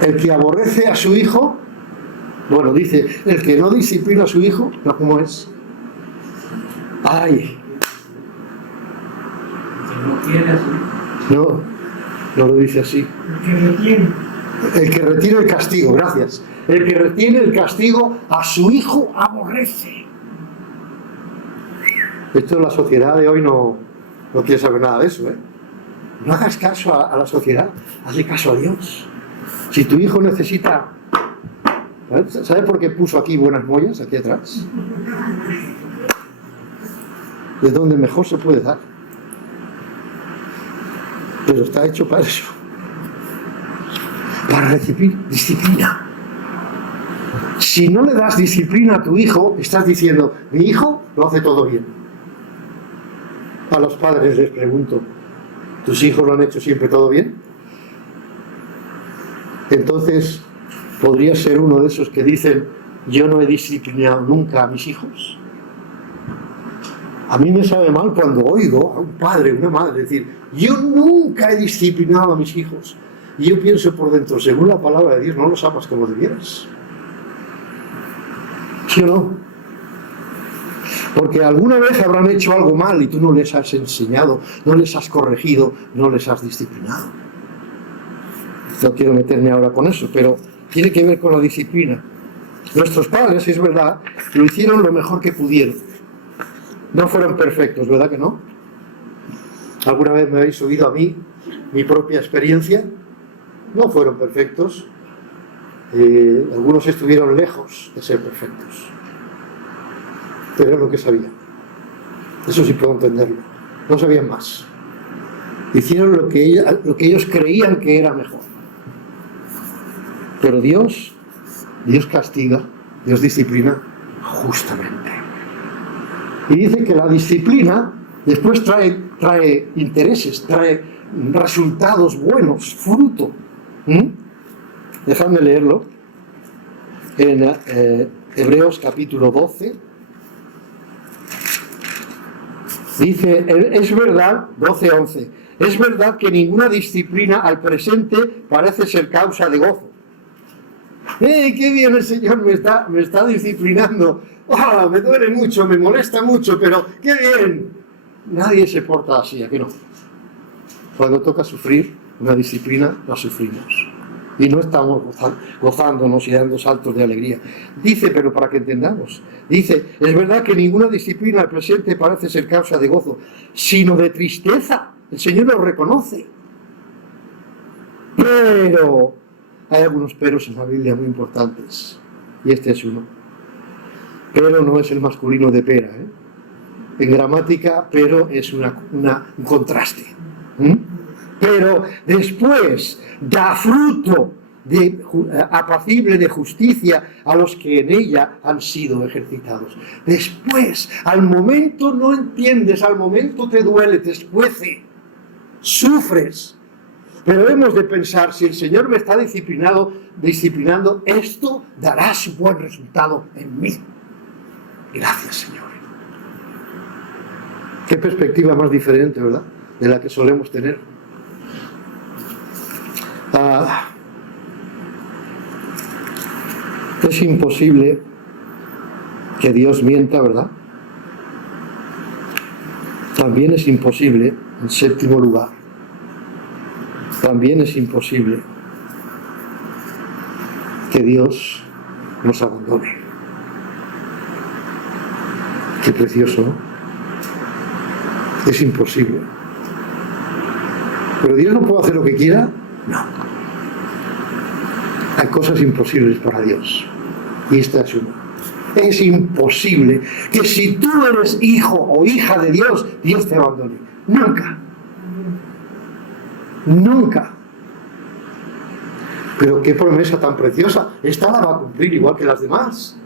el que aborrece a su hijo, bueno, dice, el que no disciplina a su hijo, ¿no? ¿Cómo es? ¡Ay! No, no lo dice así. El que retiene el castigo, gracias. El que retiene el castigo a su hijo aborrece. Esto en la sociedad de hoy no quiere saber nada de eso, ¿eh? No hagas caso a la sociedad, hazle caso a Dios. Si tu hijo necesita... ¿Sabe por qué puso aquí buenas mollas, aquí atrás? Es donde mejor se puede dar. Pero está hecho para eso. Para recibir disciplina. Si no le das disciplina a tu hijo, estás diciendo, mi hijo lo hace todo bien. A los padres les pregunto, ¿tus hijos lo han hecho siempre todo bien? Entonces, ¿podría ser uno de esos que dicen, yo no he disciplinado nunca a mis hijos? A mí me sabe mal cuando oigo a un padre, una madre decir, yo nunca he disciplinado a mis hijos. Y yo pienso por dentro, según la palabra de Dios, no los amas como debieras. ¿Sí o no? Porque alguna vez habrán hecho algo mal y tú no les has enseñado, no les has corregido, no les has disciplinado. No quiero meterme ahora con eso, pero tiene que ver con la disciplina. Nuestros padres, es verdad, lo hicieron lo mejor que pudieron. No fueron perfectos, ¿verdad que no? ¿Alguna vez me habéis oído a mí, mi propia experiencia? No fueron perfectos. Algunos estuvieron lejos de ser perfectos. Pero era lo que sabían. Eso sí puedo entenderlo. No sabían más. Hicieron lo que ellos creían que era mejor. Pero Dios castiga, Dios disciplina justamente. Y dice que la disciplina después trae intereses, trae resultados buenos, fruto. Dejadme leerlo en Hebreos capítulo 12. Dice, es verdad, 12:11, es verdad que ninguna disciplina al presente parece ser causa de gozo. ¡Qué bien el Señor me está disciplinando! ¡Oh, me duele mucho, me molesta mucho, pero qué bien! Nadie se porta así, ¿a qué no? Cuando toca sufrir una disciplina, la sufrimos. Y no estamos gozándonos y dando saltos de alegría. Dice, pero para que entendamos, dice, es verdad que ninguna disciplina al presente parece ser causa de gozo, sino de tristeza. El Señor lo reconoce. Pero hay algunos peros en la Biblia muy importantes. Y este es uno. Pero no es el masculino de pera, ¿eh? En gramática, pero es un contraste. Pero después da fruto apacible de justicia a los que en ella han sido ejercitados. Después, al momento no entiendes, al momento te duele, te escuece, sufres. Pero hemos de pensar, si el Señor me está disciplinando, esto dará su buen resultado en mí. Gracias, Señor. Qué perspectiva más diferente, ¿verdad?, de la que solemos tener. Es imposible que Dios mienta, ¿verdad? También es imposible, en séptimo lugar, también es imposible que Dios nos abandone. Qué precioso, ¿no? Es imposible. ¿Pero Dios no puede hacer lo que quiera? No. Hay cosas imposibles para Dios. Y esta es una. Es imposible que si tú eres hijo o hija de Dios, Dios te abandone. Nunca. Nunca. Pero qué promesa tan preciosa. Esta la va a cumplir igual que las demás.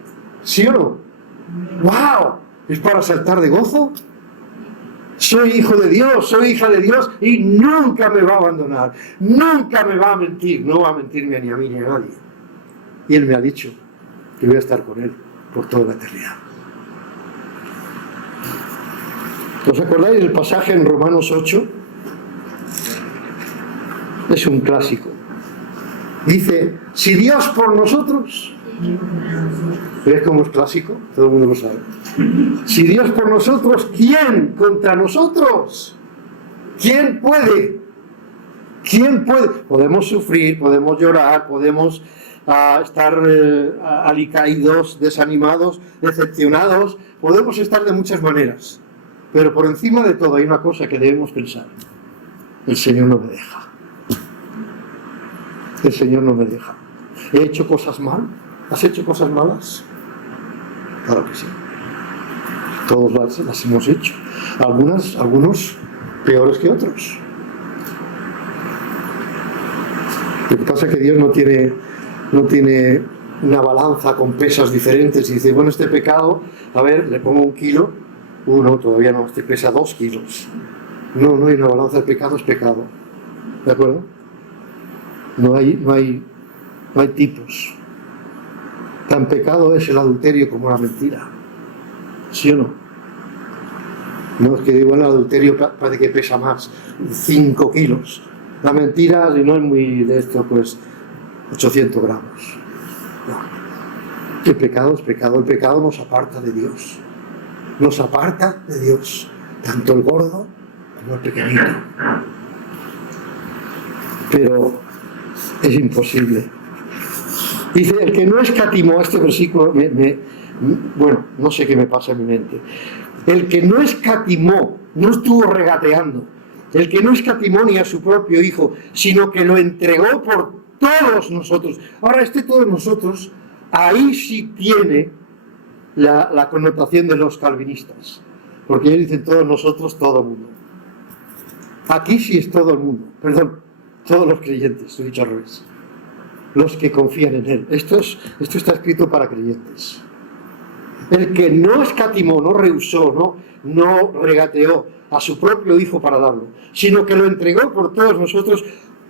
¿Sí o no? ¡Wow! ¿Es para saltar de gozo? Soy hijo de Dios, soy hija de Dios y nunca me va a abandonar. Nunca me va a mentir. No va a mentirme ni a mí ni a nadie. Y Él me ha dicho que voy a estar con Él por toda la eternidad. ¿Os acordáis del pasaje en Romanos 8? Es un clásico. Dice, si Dios por nosotros... ¿Ves cómo es clásico? Todo el mundo lo sabe. Si Dios por nosotros, ¿quién contra nosotros? ¿Quién puede? ¿Quién puede? Podemos sufrir, podemos llorar, podemos estar alicaídos, desanimados, decepcionados, podemos estar de muchas maneras. Pero por encima de todo hay una cosa que debemos pensar. El Señor no me deja. El Señor no me deja. ¿He hecho cosas mal? ¿Has hecho cosas malas? Claro que sí. Todos las hemos hecho. Algunos peores que otros. Lo que pasa es que Dios no tiene una balanza con pesas diferentes y dice, bueno, este pecado, a ver, le pongo 1 kilo. No, todavía no, este pesa 2 kilos. No hay una balanza, el pecado es pecado. ¿De acuerdo? No hay tipos. Tan pecado es el adulterio como la mentira. ¿Sí o no? No, es que digo, el adulterio parece que pesa más, 5 kilos. La mentira, si no es muy de esto, pues 800 gramos. No. El pecado es pecado. El pecado nos aparta de Dios. Nos aparta de Dios. Tanto el gordo como el pequeñito. Pero es imposible. Dice, el que no escatimó, este versículo, bueno, no sé qué me pasa en mi mente. El que no escatimó, no estuvo regateando. El que no escatimó ni a su propio hijo, sino que lo entregó por todos nosotros. Ahora, todos nosotros, ahí sí tiene la connotación de los calvinistas. Porque ellos dicen todos nosotros, todo el mundo. Aquí sí es todo el mundo. Perdón, todos los creyentes, lo he dicho al revés. Los que confían en Él. Esto está escrito para creyentes. El que no escatimó, no rehusó, no regateó a su propio hijo para darlo, sino que lo entregó por todos nosotros,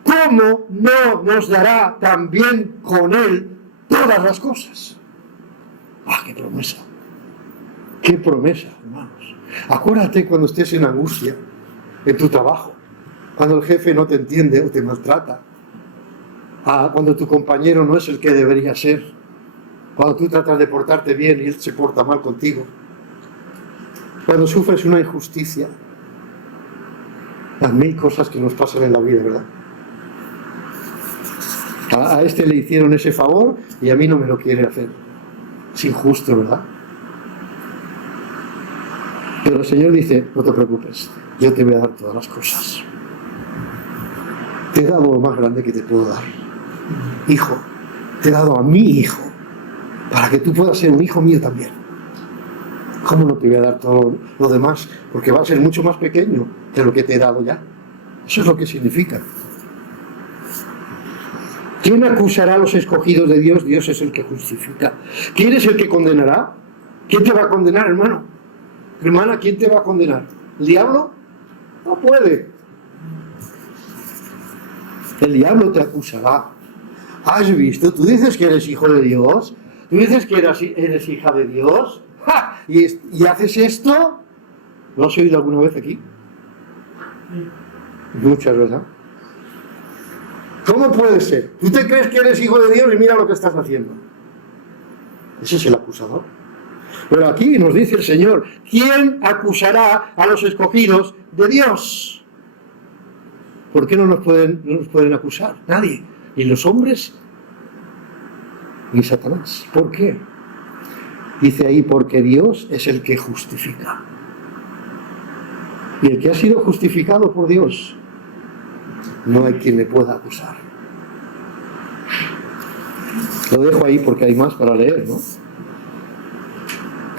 ¿cómo no nos dará también con Él todas las cosas? ¡Ah, qué promesa! ¡Qué promesa, hermanos! Acuérdate cuando estés en angustia, en tu trabajo, cuando el jefe no te entiende o te maltrata, cuando tu compañero no es el que debería ser, cuando tú tratas de portarte bien y él se porta mal contigo, cuando sufres una injusticia, las 1000 cosas que nos pasan en la vida, ¿verdad? A este le hicieron ese favor y a mí no me lo quiere hacer. Es injusto, ¿verdad? Pero el Señor dice, no te preocupes, yo te voy a dar todas las cosas. Te he dado lo más grande que te puedo dar. Hijo, te he dado a mi hijo, para que tú puedas ser un hijo mío también. ¿Cómo no te voy a dar todo lo demás? Porque va a ser mucho más pequeño de lo que te he dado ya. Eso es lo que significa. ¿Quién acusará a los escogidos de Dios? Dios es el que justifica. ¿Quién es el que condenará? ¿Quién te va a condenar, hermano? Hermana, ¿quién te va a condenar? ¿El diablo? No puede. El diablo te acusará. ¿Has visto? Tú dices que eres hijo de Dios. Tú dices que eres hija de Dios. ¡Ja! ¿Y haces esto? ¿Lo has oído alguna vez aquí? Muchas, ¿verdad? ¿Cómo puede ser? Tú te crees que eres hijo de Dios y mira lo que estás haciendo. Ese es el acusador. Pero aquí nos dice el Señor, ¿quién acusará a los escogidos de Dios? ¿Por qué no nos pueden acusar? Nadie. Ni los hombres, ni Satanás. ¿Por qué? Dice ahí, porque Dios es el que justifica. Y el que ha sido justificado por Dios, no hay quien le pueda acusar. Lo dejo ahí porque hay más para leer, ¿no?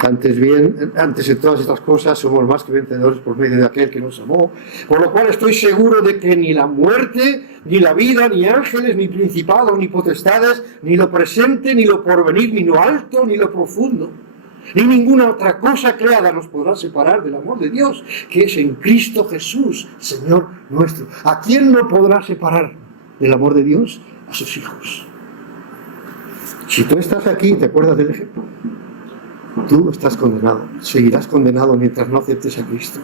Antes de todas estas cosas somos más que vencedores por medio de aquel que nos amó, por lo cual estoy seguro de que ni la muerte, ni la vida, ni ángeles, ni principados, ni potestades, ni lo presente, ni lo porvenir, ni lo alto, ni lo profundo, ni ninguna otra cosa creada nos podrá separar del amor de Dios, que es en Cristo Jesús, Señor nuestro. ¿A quién no podrá separar del amor de Dios? A sus hijos. Si tú estás aquí, ¿te acuerdas del ejemplo? Tú estás condenado, seguirás condenado mientras no aceptes a Cristo.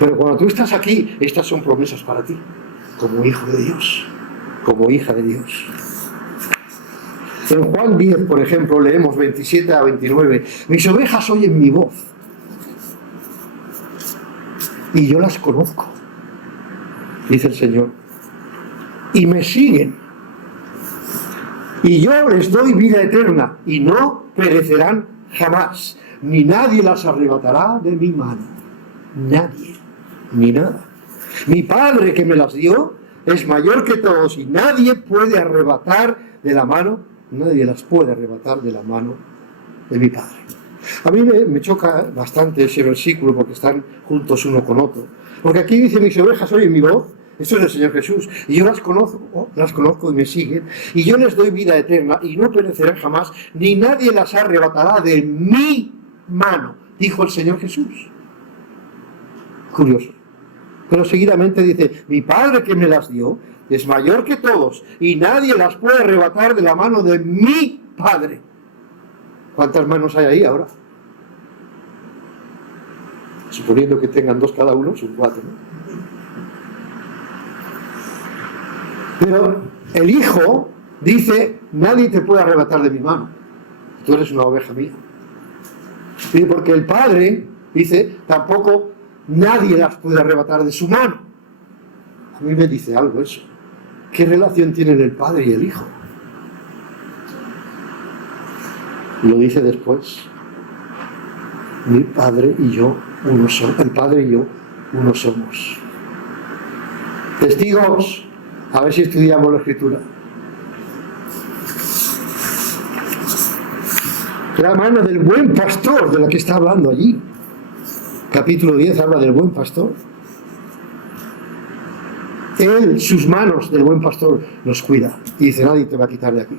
Pero cuando tú estás aquí, estas son promesas para ti, como hijo de Dios, como hija de Dios. En Juan 10, por ejemplo, leemos 27 a 29, mis ovejas oyen mi voz, y yo las conozco, dice el Señor, y me siguen, y yo les doy vida eterna, y no perecerán jamás, ni nadie las arrebatará de mi mano. Nadie, ni nada. Mi Padre que me las dio es mayor que todos y nadie puede arrebatar de la mano, nadie las puede arrebatar de la mano de mi Padre. A mí me choca bastante ese versículo porque están juntos uno con otro. Porque aquí dice, mis ovejas oyen mi voz. Esto es el Señor Jesús, y yo las conozco y me siguen, y yo les doy vida eterna, y no perecerán jamás, ni nadie las arrebatará de mi mano, dijo el Señor Jesús. Curioso. Pero seguidamente dice, mi Padre que me las dio es mayor que todos, y nadie las puede arrebatar de la mano de mi Padre. ¿Cuántas manos hay ahí ahora? Suponiendo que tengan 2 cada uno, son 4, ¿no? Pero el Hijo dice, nadie te puede arrebatar de mi mano. Tú eres una oveja mía. Y porque el Padre dice, tampoco nadie las puede arrebatar de su mano. A mí me dice algo eso. ¿Qué relación tienen el Padre y el Hijo? Lo dice después. Mi Padre y yo uno somos. El Padre y yo uno somos. Testigos. A ver si estudiamos la Escritura. La mano del buen pastor, de la que está hablando allí. Capítulo 10 habla del buen pastor. Él, sus manos del buen pastor, nos cuida. Y dice, nadie te va a quitar de aquí.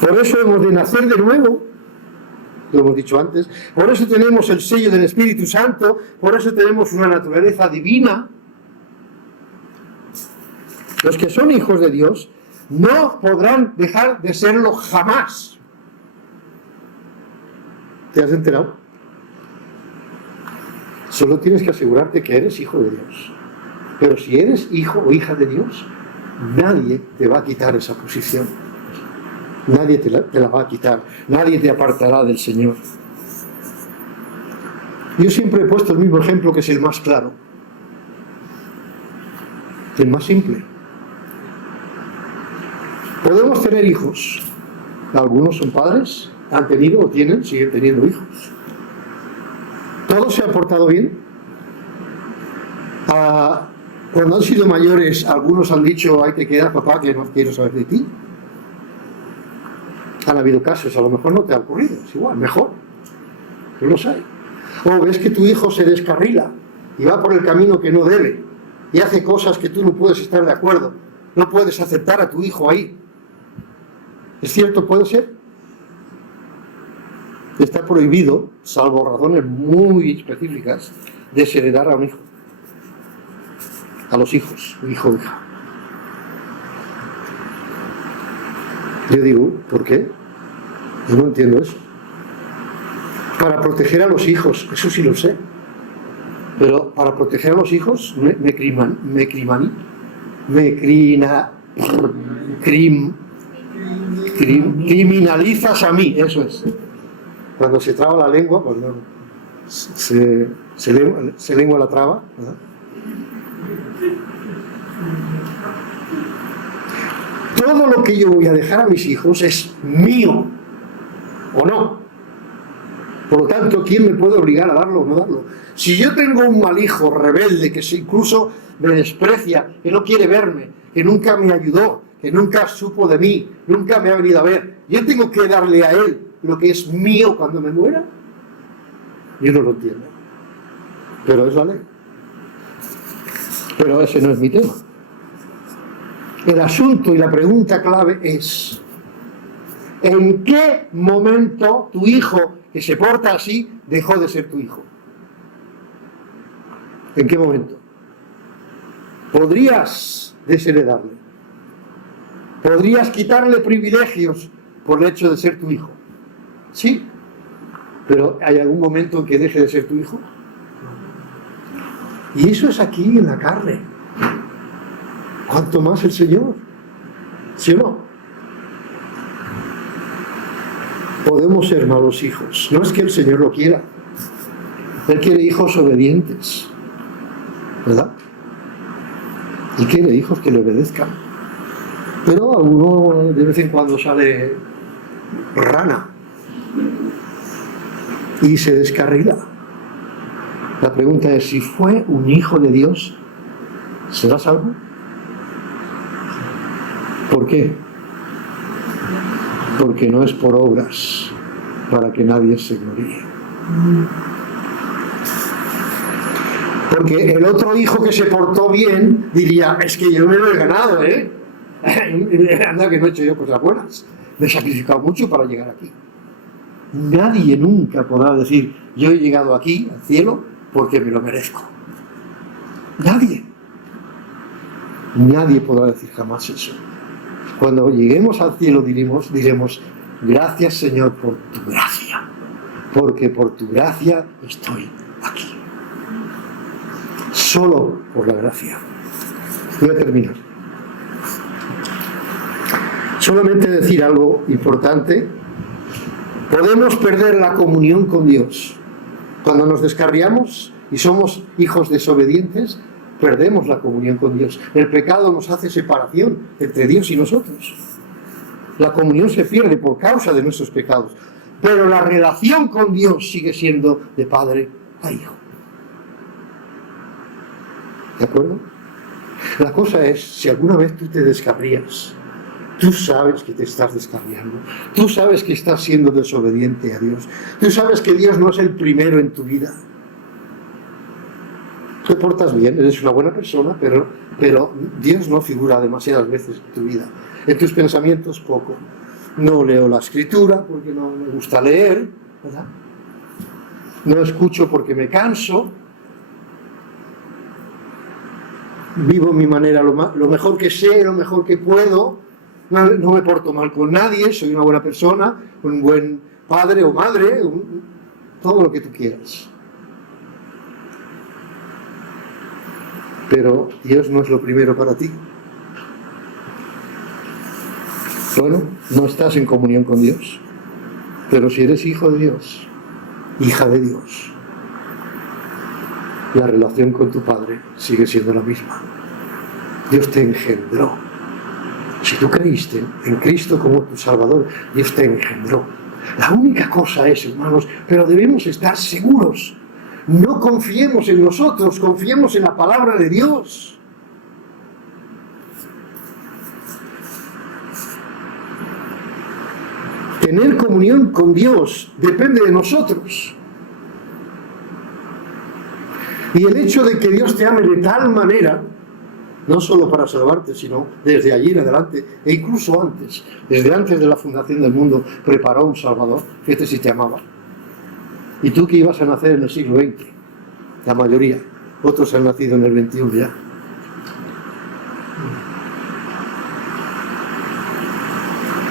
Por eso hemos de nacer de nuevo. Lo hemos dicho antes. Por eso tenemos el sello del Espíritu Santo. Por eso tenemos una naturaleza divina. Los que son hijos de Dios no podrán dejar de serlo jamás. ¿Te has enterado? Solo tienes que asegurarte que eres hijo de Dios. Pero si eres hijo o hija de Dios, nadie te va a quitar esa posición. Nadie te la va a quitar. Nadie te apartará del Señor. Yo siempre he puesto el mismo ejemplo que es el más claro. El más simple. Podemos tener hijos. Algunos son padres, han tenido o tienen, siguen teniendo hijos. ¿Todos se han portado bien? Cuando han sido mayores, algunos han dicho, ahí te quedas, papá, que no quiero saber de ti. Han habido casos, a lo mejor no te ha ocurrido, es igual, mejor. No los hay. O ves que tu hijo se descarrila y va por el camino que no debe y hace cosas que tú no puedes estar de acuerdo. No puedes aceptar a tu hijo ahí. ¿Es cierto? ¿Puede ser? Está prohibido, salvo razones muy específicas, desheredar a un hijo. A los hijos, hijo o hija. Yo digo, ¿por qué? Yo no entiendo eso. Para proteger a los hijos, eso sí lo sé. Pero para proteger a los hijos, criminalizas a mí, eso es. Cuando se traba la lengua, cuando se lengua la traba, ¿verdad? todo lo que yo voy a dejar a mis hijos es mío, ¿o no? Por lo tanto, ¿quién me puede obligar a darlo o no darlo? Si yo tengo un mal hijo rebelde que incluso me desprecia, que no quiere verme, que nunca me ayudó, que nunca supo de mí, nunca me ha venido a ver, ¿yo tengo que darle a él lo que es mío cuando me muera? Yo no lo entiendo. Pero es la ley. Pero ese no es mi tema. El asunto y la pregunta clave es: ¿en qué momento tu hijo que se porta así dejó de ser tu hijo? ¿En qué momento? ¿Podrías desheredarle? ¿Podrías quitarle privilegios por el hecho de ser tu hijo? Sí. ¿Pero hay algún momento en que deje de ser tu hijo? Y eso es aquí en la carne. ¿Cuánto más el Señor? ¿Sí o no? Podemos ser malos hijos. No es que el Señor lo quiera. Él quiere hijos obedientes, ¿verdad? Y quiere hijos que le obedezcan. Pero alguno de vez en cuando sale rana y se descarrila. La pregunta es: si fue un hijo de Dios, ¿será salvo? ¿Por qué? Porque no es por obras, para que nadie se gloríe. Porque el otro hijo que se portó bien diría: es que yo me lo he ganado, ¿eh? Anda que no he hecho yo cosas buenas. Me he sacrificado mucho para llegar aquí. Nadie nunca podrá decir: yo he llegado aquí, al cielo, porque me lo merezco. Nadie. Nadie podrá decir jamás eso. Cuando lleguemos al cielo diremos: gracias, Señor, por tu gracia, porque por tu gracia estoy aquí. Solo por la gracia. Voy a terminar. Solamente decir algo importante. Podemos perder la comunión con Dios. Cuando nos descarriamos y somos hijos desobedientes, perdemos la comunión con Dios. El pecado nos hace separación entre Dios y nosotros. La comunión se pierde por causa de nuestros pecados. Pero la relación con Dios sigue siendo de padre a hijo. ¿De acuerdo? La cosa es, si alguna vez tú te descarrías, tú sabes que te estás descarriando, tú sabes que estás siendo desobediente a Dios, tú sabes que Dios no es el primero en tu vida. Te portas bien, eres una buena persona, pero Dios no figura demasiadas veces en tu vida. En tus pensamientos poco. No leo la escritura porque no me gusta leer, ¿verdad? No escucho porque me canso. Vivo mi manera lo mejor que sé, lo mejor que puedo. No me porto mal con nadie, soy una buena persona, un buen padre o madre, todo lo que tú quieras. Pero Dios no es lo primero para ti. Bueno, no estás en comunión con Dios. Pero si eres hijo de Dios, hija de Dios, la relación con tu Padre sigue siendo la misma. Dios te engendró. Si tú creíste en Cristo como tu Salvador, Dios te engendró. La única cosa es, hermanos, pero debemos estar seguros. No confiemos en nosotros, confiemos en la palabra de Dios. Tener comunión con Dios depende de nosotros. Y el hecho de que Dios te ame de tal manera, no solo para salvarte, sino desde allí en adelante, e incluso antes, desde antes de la fundación del mundo, preparó un Salvador. Fíjate si te amaba. Y tú que ibas a nacer en el siglo XX, la mayoría, otros han nacido en el XXI ya.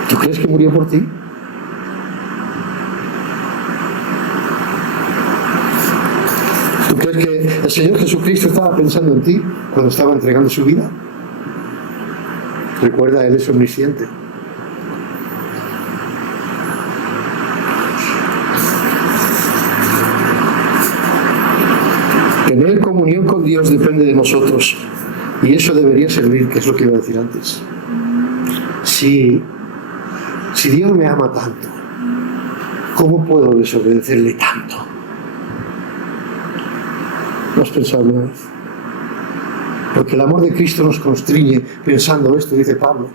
¿Tú crees que murió por ti? ¿Tú crees que el Señor Jesucristo estaba pensando en ti cuando estaba entregando su vida? Recuerda, Él es omnisciente. Tener comunión con Dios depende de nosotros. Y eso debería servir, que es lo que iba a decir antes. Si Dios me ama tanto, ¿cómo puedo desobedecerle tanto? ¿No has pensado alguna vez? Porque el amor de Cristo nos constriñe pensando esto, dice Pablo.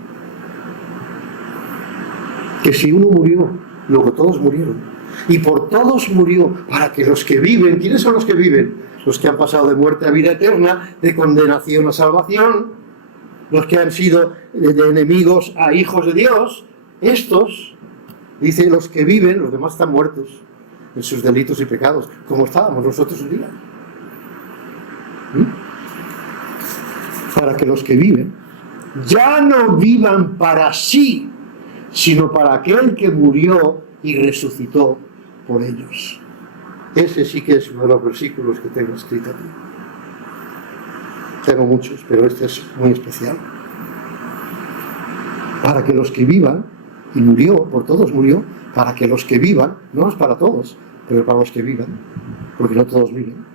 Que si uno murió, luego todos murieron. Y por todos murió, para que los que viven, ¿quiénes son los que viven? Los que han pasado de muerte a vida eterna, de condenación a salvación, los que han sido de enemigos a hijos de Dios. Estos, dice, los que viven, los demás están muertos en sus delitos y pecados, como estábamos nosotros un día. Para que los que viven ya no vivan para sí, sino para aquel que murió y resucitó por ellos. Ese sí que es uno de los versículos que tengo escrito aquí. Tengo muchos, pero este es muy especial. Para que los que vivan, y murió, por todos murió, para que los que vivan, no es para todos, pero para los que vivan, porque no todos viven,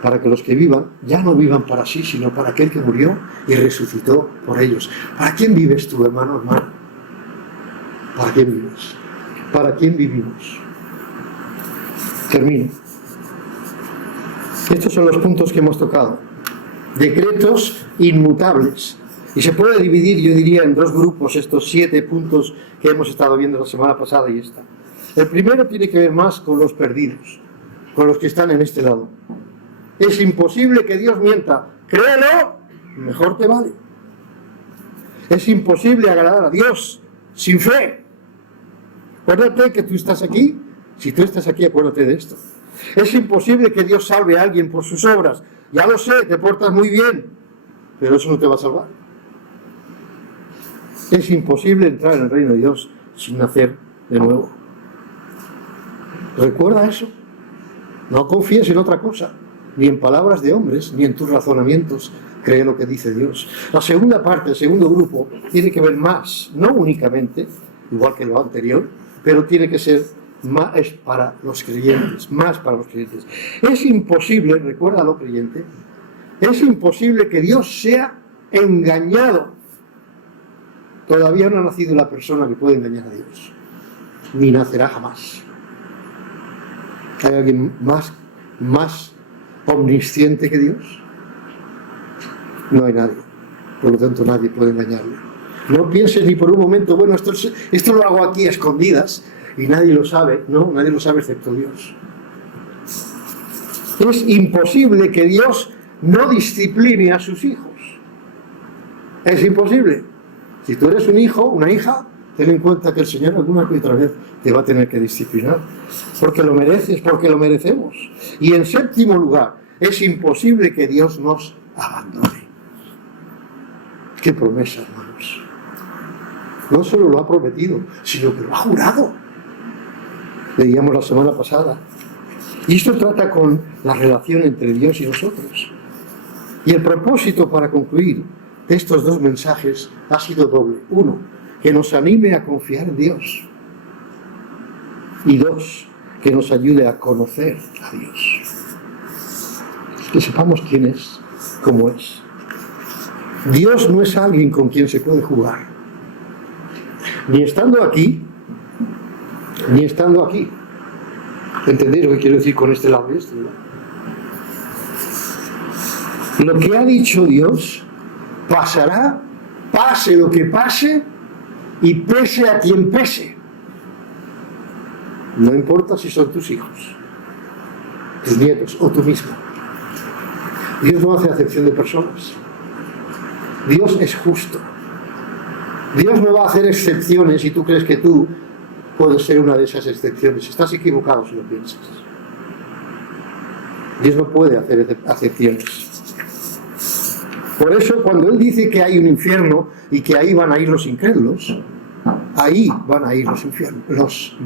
para que los que vivan ya no vivan para sí, sino para aquel que murió y resucitó por ellos. ¿Para quién vives tú, hermano, hermana? ¿Para quién vives? ¿Para quién vivimos? Termino. Estos son los puntos que hemos tocado. Decretos inmutables. Y se puede dividir, yo diría, en dos grupos estos 7 puntos que hemos estado viendo la semana pasada y esta. El primero tiene que ver más con los perdidos, con los que están en este lado. Es imposible que Dios mienta. Créelo, mejor te vale. Es imposible agradar a Dios sin fe. Acuérdate que tú estás aquí. Si tú estás aquí, acuérdate de esto. Es imposible que Dios salve a alguien por sus obras. Ya lo sé, te portas muy bien, pero eso no te va a salvar. Es imposible entrar en el reino de Dios sin nacer de nuevo. Recuerda eso. No confíes en otra cosa, ni en palabras de hombres, ni en tus razonamientos. Cree lo que dice Dios. La segunda parte, el segundo grupo, tiene que ver más, no únicamente, igual que lo anterior, pero tiene que ser más para los creyentes, más para los creyentes. Es imposible, recuérdalo, creyente, es imposible que Dios sea engañado. Todavía no ha nacido la persona que puede engañar a Dios, ni nacerá jamás. ¿Hay alguien más omnisciente que Dios? No hay nadie. Por lo tanto, nadie puede engañarle. No pienses ni por un momento, bueno, esto lo hago aquí a escondidas y nadie lo sabe. No, nadie lo sabe excepto Dios. Es imposible que Dios no discipline a sus hijos. Es imposible. Si tú eres un hijo, una hija, ten en cuenta que el Señor alguna que otra vez te va a tener que disciplinar. Porque lo mereces, porque lo merecemos. Y en séptimo lugar, es imposible que Dios nos abandone. ¡Qué promesa, hermanos! No solo lo ha prometido, sino que lo ha jurado. Leíamos la semana pasada. Y esto trata con la relación entre Dios y nosotros. Y el propósito para concluir de estos dos mensajes ha sido doble. Uno, que nos anime a confiar en Dios. Y dos, que nos ayude a conocer a Dios. Que sepamos quién es, cómo es. Dios no es alguien con quien se puede jugar. Ni estando aquí, ni estando aquí. ¿Entendéis lo que quiero decir con este lado y este, ¿verdad? Lo que ha dicho Dios pasará, pase lo que pase y pese a quien pese. No importa si son tus hijos, tus nietos o tú mismo. Dios no hace acepción de personas. Dios es justo. Dios no va a hacer excepciones y tú crees que tú puedes ser una de esas excepciones. Estás equivocado si lo piensas. Dios no puede hacer acepciones. Por eso cuando Él dice que hay un infierno y que ahí van a ir los incrédulos, ahí van a ir los incrédulos.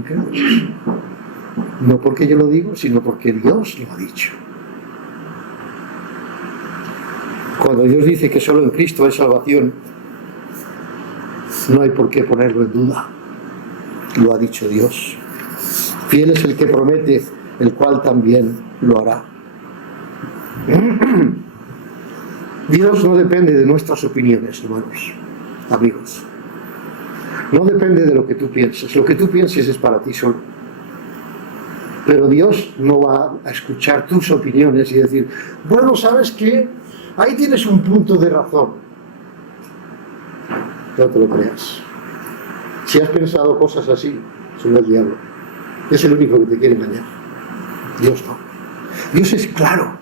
No porque yo lo digo, sino porque Dios lo ha dicho. Cuando Dios dice que solo en Cristo hay salvación, no hay por qué ponerlo en duda. Lo ha dicho Dios. Fiel es el que promete, el cual también lo hará. Dios no depende de nuestras opiniones, hermanos, amigos. No depende de lo que tú pienses. Lo que tú pienses es para ti solo. Pero Dios no va a escuchar tus opiniones y decir, bueno, ¿sabes qué? Ahí tienes un punto de razón. No te lo creas. Si has pensado cosas así, son el diablo. Es el único que te quiere engañar. Dios no. Dios es claro.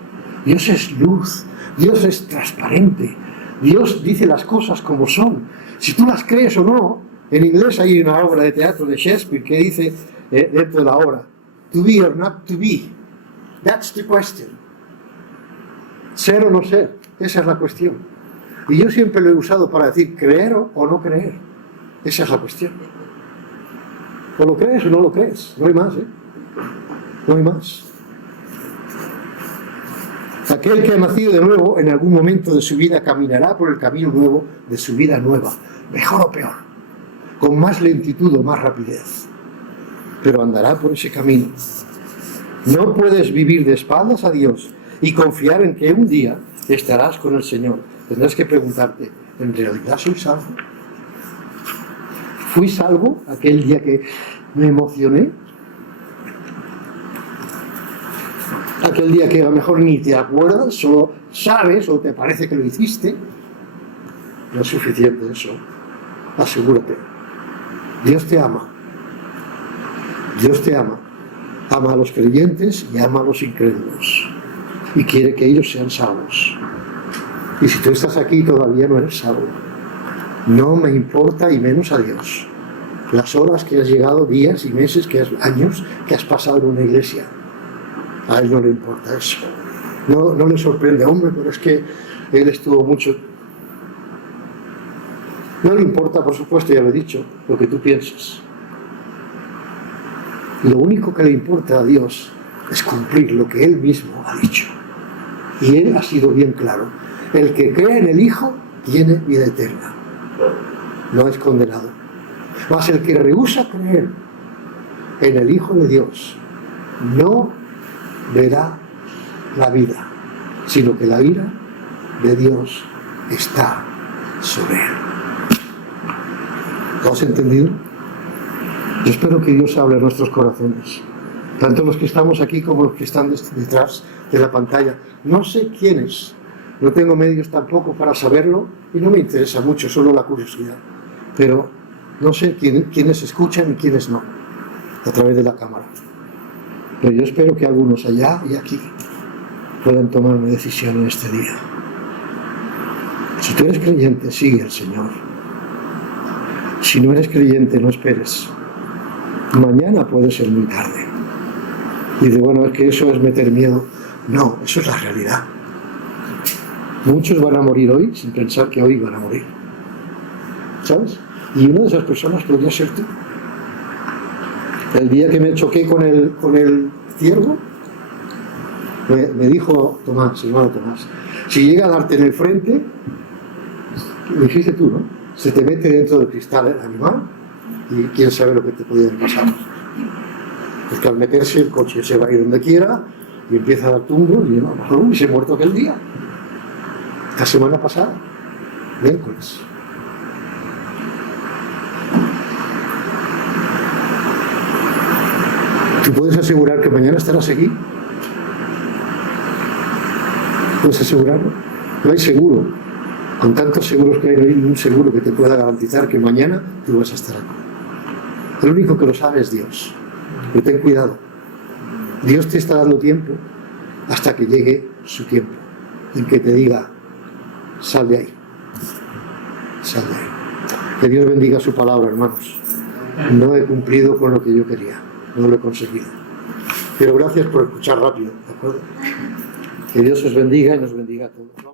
Dios es luz. Dios es transparente. Dios dice las cosas como son. Si tú las crees o no, en inglés hay una obra de teatro de Shakespeare que dice dentro de la obra, to be or not to be. That's the question. Ser o no ser. Esa es la cuestión. Y yo siempre lo he usado para decir creer o no creer. Esa es la cuestión. O lo crees o no lo crees. No hay más, ¿eh? No hay más. Aquel que ha nacido de nuevo, en algún momento de su vida caminará por el camino nuevo de su vida nueva, mejor o peor, con más lentitud o más rapidez, pero andará por ese camino. No puedes vivir de espaldas a Dios y confiar en que un día estarás con el Señor. Tendrás que preguntarte, ¿en realidad soy salvo? ¿Fui salvo aquel día que me emocioné? Aquel día que a lo mejor ni te acuerdas, solo sabes o te parece que lo hiciste. No es suficiente eso. Asegúrate. Dios te ama. Dios te ama. Ama a los creyentes y ama a los incrédulos. Y quiere que ellos sean salvos. Y si tú estás aquí y todavía no eres salvo, no me importa y menos a Dios las horas que has llegado, días y meses, años que has pasado en una iglesia. A Él no le importa eso. No le sorprende, hombre, pero es que Él estuvo mucho. No le importa, por supuesto, ya lo he dicho, lo que tú piensas. Lo único que le importa a Dios es cumplir lo que Él mismo ha dicho. Y Él ha sido bien claro. El que cree en el Hijo tiene vida eterna. No es condenado. Mas el que rehúsa creer en el Hijo de Dios no verá la vida, sino que la ira de Dios está sobre él. ¿Lo has entendido? Yo espero que Dios hable a nuestros corazones, tanto los que estamos aquí como los que están detrás de la pantalla. No sé quiénes, no tengo medios tampoco para saberlo y no me interesa mucho, solo la curiosidad, pero no sé quiénes escuchan y quiénes no a través de la cámara. Pero yo espero que algunos allá y aquí puedan tomar una decisión en este día. Si tú eres creyente, sigue al Señor. Si no eres creyente, no esperes. Mañana puede ser muy tarde. Y dice, bueno, es que eso es meter miedo. No, eso es la realidad. Muchos van a morir hoy sin pensar que hoy van a morir. ¿Sabes? Y una de esas personas podría ser tú. El día que me choqué con el ciervo, me dijo Tomás, hermano Tomás, si llega a darte en el frente, lo dijiste tú, ¿no? Se te mete dentro del cristal el animal y quién sabe lo que te podía pasar. Porque al meterse el coche se va a ir donde quiera y empieza a dar tumbos y se ha muerto aquel día. Esta semana pasada, miércoles. ¿Tú puedes asegurar que mañana estarás aquí? ¿Puedes asegurarlo? No hay seguro. Con tantos seguros que hay, no hay ningún seguro que te pueda garantizar que mañana tú vas a estar aquí. El único que lo sabe es Dios. Pero ten cuidado. Dios te está dando tiempo hasta que llegue su tiempo, en que te diga, sal de ahí. Sal de ahí. Que Dios bendiga su palabra, hermanos. No he cumplido con lo que yo quería. No lo he conseguido. Pero gracias por escuchar rápido, ¿de acuerdo? Que Dios os bendiga y nos bendiga a todos.